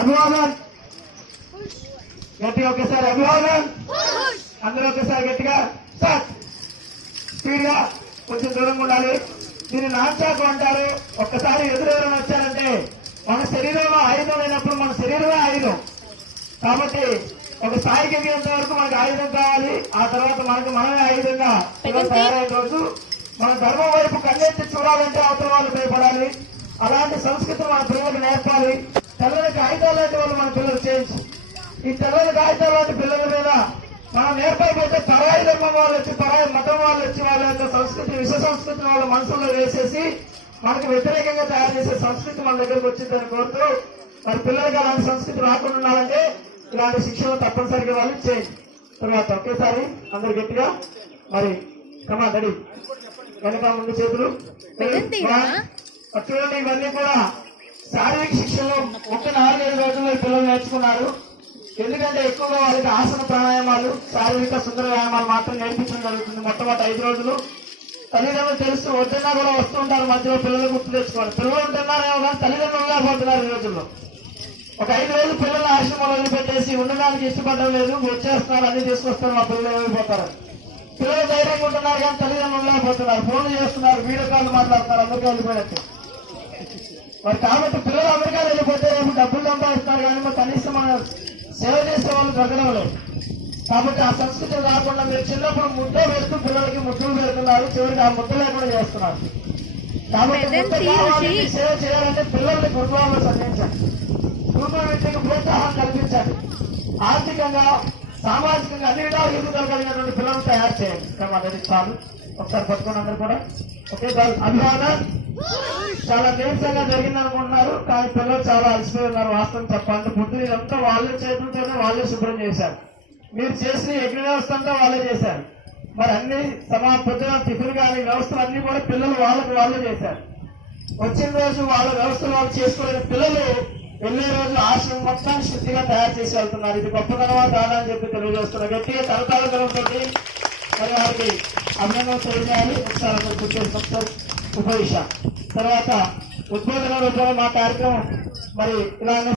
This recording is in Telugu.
అభివాదం గట్టిగా ఒకేసారి అభివాదం అందరూ ఒకేసారి గట్టిగా సార్ స్పీడ్ గా కొంచెం దూరంగా ఉండాలి. దీన్ని నాచాకు అంటారు. ఒక్కసారి ఎదురెవరైనా వచ్చారంటే మన శరీరంలో ఆయుధం లేనప్పుడు మన శరీరమే ఆయుధం. కాబట్టి ఒక స్థాయికి ఎదిగేంత వరకు మనకు ఆయుధం కావాలి. ఆ తర్వాత మనమే ఆయుధంగా తయారైన రోజు మన ధర్మం వైపు కన్నెత్తి చూడాలంటే అవతల వాళ్ళు భయపడాలి. అలాంటి సంస్కృతి మన పిల్లలకు నేర్పాలి. తెల్లని కాగితాలు లాంటి వాళ్ళు మన పిల్లలు చేయించు. ఈ తెల్లని కాగితాలు లాంటి పిల్లల మీద మనం నేర్పకపోతే పరాయి ధర్మం వాళ్ళు వచ్చి పరాయి మతం వాళ్ళు వచ్చి వాళ్ళ యొక్క సంస్కృతి విశ్వ సంస్కృతిని వాళ్ళ మనసులో వేసేసి మనకు వ్యతిరేకంగా తయారు చేసే సంస్కృతి మన దగ్గరకు వచ్చిందని కోరుతూ మరి పిల్లలకి అలాంటి సంస్కృతి రాకుండా ఉండాలంటే ఇలాంటి శిక్షణ తప్పనిసరిగా వాళ్ళు చేయండి. తర్వాత ఒకేసారి అందరు గట్టిగా మరి కమా రెడీ వెనక ముందు చేతులు చూడండి. ఇవన్నీ కూడా శారీరక శిక్షణలో 4-5 రోజుల్లో పిల్లలు నేర్చుకున్నారు. ఎందుకంటే ఎక్కువగా వాళ్ళకి ఆసన ప్రాణాయామాలు శారీరక సుందర వ్యాయామాలు మాత్రం నేర్పించడం జరుగుతుంది. మొట్టమొదటి 5 రోజులు తల్లిదండ్రులు తెలుస్తూ వద్దన్నా కూడా వస్తూ ఉంటారు. మధ్యలో పిల్లలు గుర్తు తెచ్చుకోవాలి. పిల్లలు ఉంటున్నారేమో కానీ తల్లిదండ్రులుగా పోతున్నారు ఈ రోజుల్లో. ఒక 5 రోజులు పిల్లలు ఆశ్రమంలో వదిలిపెట్టేసి ఉండడానికి ఇష్టపడడం లేదు, వచ్చేస్తున్నారు, అన్ని తీసుకొస్తారు, మా పిల్లలు వెళ్ళిపోతారు. పిల్లలు ధైర్యంగా ఉంటున్నారు కానీ తల్లిదండ్రులుగా పోతున్నారు. ఫోన్లు చేస్తున్నారు, వీడియో కాల్ మాట్లాడుతున్నారు, అందరికీ వెళ్ళిపోయినట్టు. మరి కాబట్టి పిల్లలు అమెరికా వెళ్ళిపోతే రేపు డబ్బులు సంపాదిస్తున్నారు కానీ మరి కనీసం మన సేవ చేసే వాళ్ళు దొరకడం లేదు. కాబట్టి ఆ సంస్కృతి రాకుండా మీరు చిన్నప్పుడు ముద్ద వేస్తూ పిల్లలకి ముద్దులు పెడుతున్నారు, చివరికి ఆ ముద్ద లేకుండా చేస్తున్నారు. కాబట్టి ముద్ద కావాలి, సేవ చేయాలంటే పిల్లల్ని గురుకులంలో చదివించండి, గురుకుల విద్యకు ప్రోత్సాహం కల్పించండి, ఆర్థికంగా సామాజికంగా అన్ని విధాలు ఎదుగుదల కలిగినటువంటి పిల్లలను తయారు చేయండి. అది చాలు. ఒకసారి పట్టుకోండి అందరూ కూడా. ఓకే అభివాదం. చాలా నీరసంగా జరిగింది అనుకుంటున్నారు కానీ పిల్లలు చాలా అలసిపోయి ఉన్నారు. వాస్తవం చెప్పాలంటే పొద్దున ఇదంతా వాళ్ళ చేతులతోనే వాళ్ళే శుభ్రం చేశారు. మీరు చేసిన యజ్ఞ వ్యవస్థ అంతా వాళ్ళే చేశారు. మరి అన్ని పొద్దున టిఫిన్ కానీ వ్యవస్థలు అన్ని కూడా పిల్లలు వాళ్ళే చేశారు. వచ్చిన రోజు వాళ్ళ వ్యవస్థలు వాళ్ళు చేసుకోలేని పిల్లలు వెళ్లే రోజు ఆశ్రమం మొత్తాన్ని శుద్ధిగా తయారు చేసి వెళ్తున్నారు. ఇది గొప్పతనమా కాదా అని చెప్పి తెలియజేస్తున్నారు. గట్టిగా తలతాలతో మరి వారికి అభినందన తెలియజేయాలి. ఒకసారి అందరూ కూర్చొని ఒకసారి ఉపవేశ తర్వాత ఉద్బోధన రూపంలో మా కార్యక్రమం మరి ఇలా